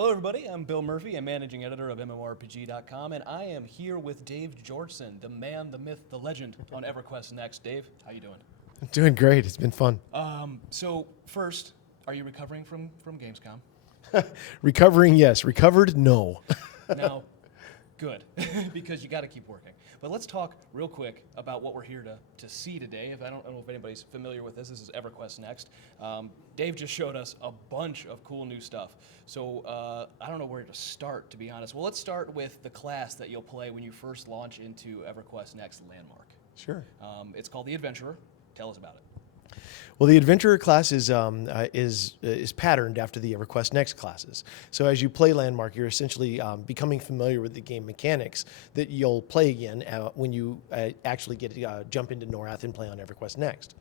Hello, everybody. I'm Bill Murphy. I'm managing editor of MMORPG.com, and I am here with Dave Georgeson, the man, the myth, the legend on EverQuest Next. Dave, how you doing? I'm doing great. It's been fun. So first, are you recovering from Gamescom? Recovering, yes. Recovered, no. Now, good, because you got to keep working. But let's talk real quick about what we're here to see today. I don't know if anybody's familiar with this. This is EverQuest Next. Dave just showed us a bunch of cool new stuff. So I don't know where to start, to be honest. Well, let's start with the class that you'll play when you first launch into EverQuest Next Landmark. Sure. It's called the Adventurer. Tell us about it. Well, the Adventurer class is patterned after the EverQuest Next classes. So as you play Landmark, you're essentially becoming familiar with the game mechanics that you'll play again when you actually get to jump into Norath and play on EverQuest Next.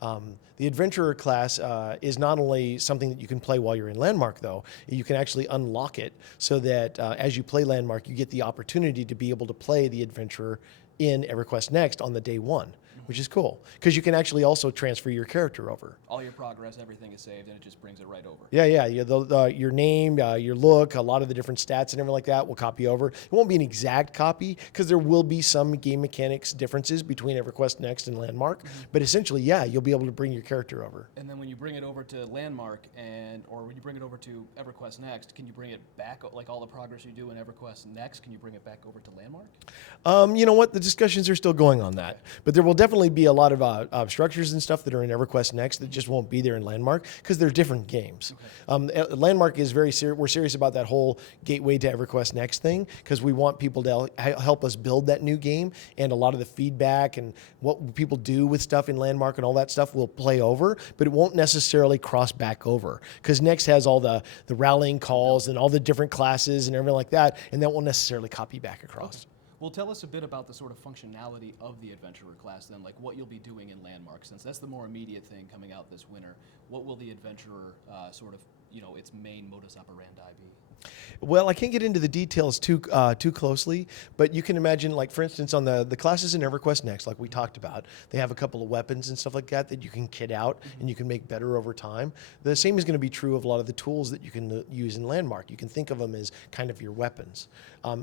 The Adventurer class is not only something that you can play while you're in Landmark, though. You can actually unlock it so that as you play Landmark, you get the opportunity to be able to play the Adventurer in EverQuest Next on the day one, which is cool because you can actually also transfer your character over. All your progress, everything is saved, and it just brings it right over. Yeah. Your name, your look, a lot of the different stats and everything like that will copy over. It won't be an exact copy because there will be some game mechanics differences between EverQuest Next and Landmark. But essentially, yeah, you'll be able to bring your character over. And then when you bring it over to Landmark or when you bring it over to EverQuest Next, can you bring it back, like all the progress you do in EverQuest Next, can you bring it back over to Landmark? You know what? The discussions are still going on that. But there will definitely be a lot of structures and stuff that are in EverQuest Next that just won't be there in Landmark because they're different games. Okay. Landmark is very serious. We're serious about that whole gateway to EverQuest Next thing because we want people to help us build that new game, and a lot of the feedback and what people do with stuff in Landmark and all that stuff will play over, but it won't necessarily cross back over because Next has all the rallying calls and all the different classes and everything like that, and that won't necessarily copy back across. Okay. Well, tell us a bit about the sort of functionality of the Adventurer class then, like what you'll be doing in Landmark, since that's the more immediate thing coming out this winter. What will the Adventurer sort of, its main modus operandi be? Well, I can't get into the details too closely, but you can imagine, like, for instance, on the classes in EverQuest Next, like we talked about, they have a couple of weapons and stuff like that you can kit out and you can make better over time. The same is going to be true of a lot of the tools that you can use in Landmark. You can think of them as kind of your weapons.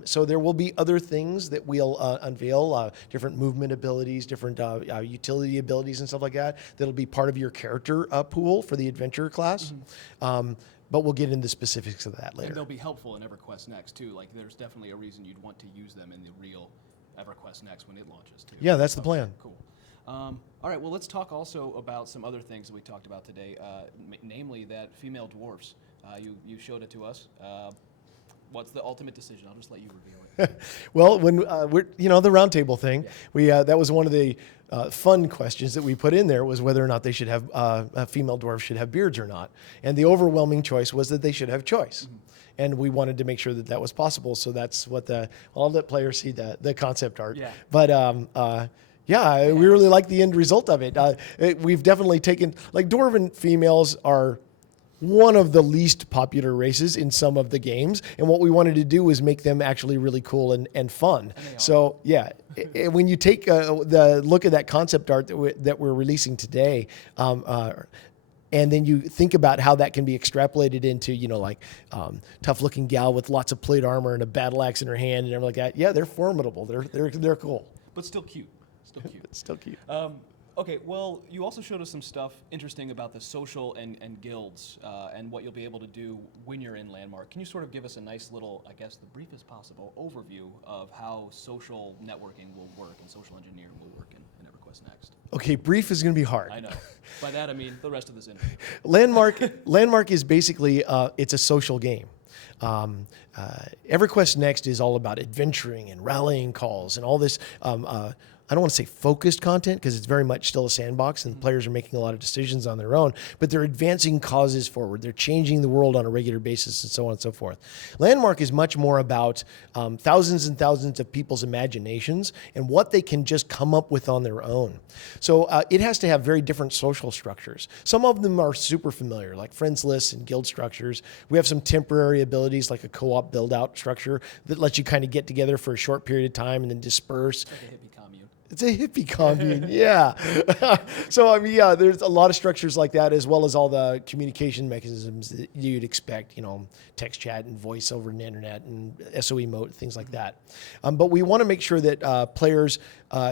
So there will be other things that we'll unveil, different movement abilities, different utility abilities and stuff like that, that'll be part of your character pool for the Adventurer class. But we'll get into specifics of that later. And they'll be helpful in EverQuest Next, too. Like, there's definitely a reason you'd want to use them in the real EverQuest Next when it launches, too. Yeah, that's the plan. Cool. All right, well, let's talk also about some other things that we talked about today, namely that female dwarfs. You showed it to us. What's the ultimate decision? I'll just let you reveal it. Well, when we're the roundtable thing, that was one of the fun questions that we put in there was whether or not they should have female dwarves should have beards or not, and the overwhelming choice was that they should have choice. And we wanted to make sure that was possible, so that's what I'll let players see the concept art. Yeah. But we really like the end result of it. We've definitely taken, like, dwarven females are one of the least popular races in some of the games, and what we wanted to do was make them actually really cool and fun. So yeah, when you take the look at that concept art that we're releasing today, and then you think about how that can be extrapolated into, tough-looking gal with lots of plate armor and a battle axe in her hand and everything like that. Yeah, they're formidable. They're cool. But still cute. Still cute. Okay, well, you also showed us some stuff interesting about the social and guilds and what you'll be able to do when you're in Landmark. Can you sort of give us a nice little, I guess the briefest possible, overview of how social networking will work and social engineering will work in EverQuest Next? Okay, brief is going to be hard. I know. By that I mean the rest of this interview. Landmark is basically, it's a social game. EverQuest Next is all about adventuring and rallying calls and all this I don't want to say focused content because it's very much still a sandbox and the players are making a lot of decisions on their own, but they're advancing causes forward. They're changing the world on a regular basis and so on and so forth. Landmark is much more about thousands and thousands of people's imaginations and what they can just come up with on their own. So it has to have very different social structures. Some of them are super familiar, like friends lists and guild structures. We have some temporary abilities like a co-op build-out structure that lets you kind of get together for a short period of time and then disperse. Like a hippie commune. It's a hippie commune, yeah. So I mean, yeah, there's a lot of structures like that, as well as all the communication mechanisms that you'd expect. Text chat and voice over the internet and SOE mode, things like that. But we want to make sure that players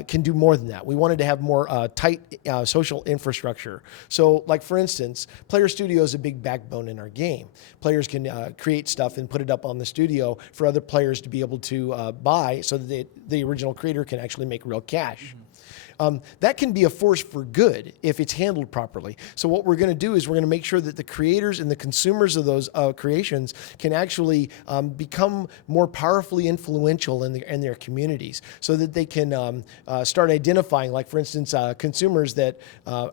can do more than that. We wanted to have more tight social infrastructure. So, like for instance, Player Studio is a big backbone in our game. Players can create stuff and put it up on the studio for other players to be able to buy, so that the original creator can actually make real cash. That can be a force for good if it's handled properly. So what we're going to do is we're going to make sure that the creators and the consumers of those creations can actually become more powerfully influential in their communities, so that they can start identifying, like for instance, consumers that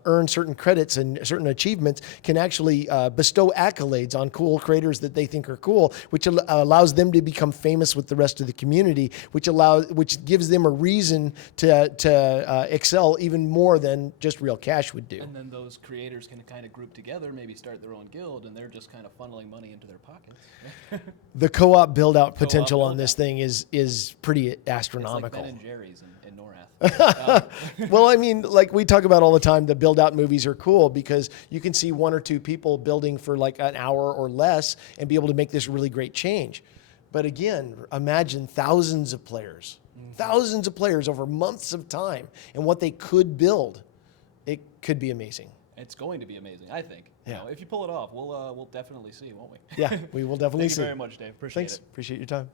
earn certain credits and certain achievements can actually bestow accolades on cool creators that they think are cool, which allows them to become famous with the rest of the community, which gives them a reason to excel even more than just real cash would do. And then those creators can kind of group together, maybe start their own guild, and they're just kind of funneling money into their pockets. The co-op build-out potential on this thing is pretty astronomical. It's like Ben and Jerry's in NORAD. Well, I mean, like we talk about all the time, the build-out movies are cool because you can see one or two people building for like an hour or less and be able to make this really great change. But again, imagine thousands of players over months of time, and what they could build. It could be amazing. It's going to be amazing, I think. Yeah. If you pull it off, we'll definitely see, won't we? Yeah, we will definitely Thank see. you very much, Dave. Appreciate Thanks. it. Appreciate your time.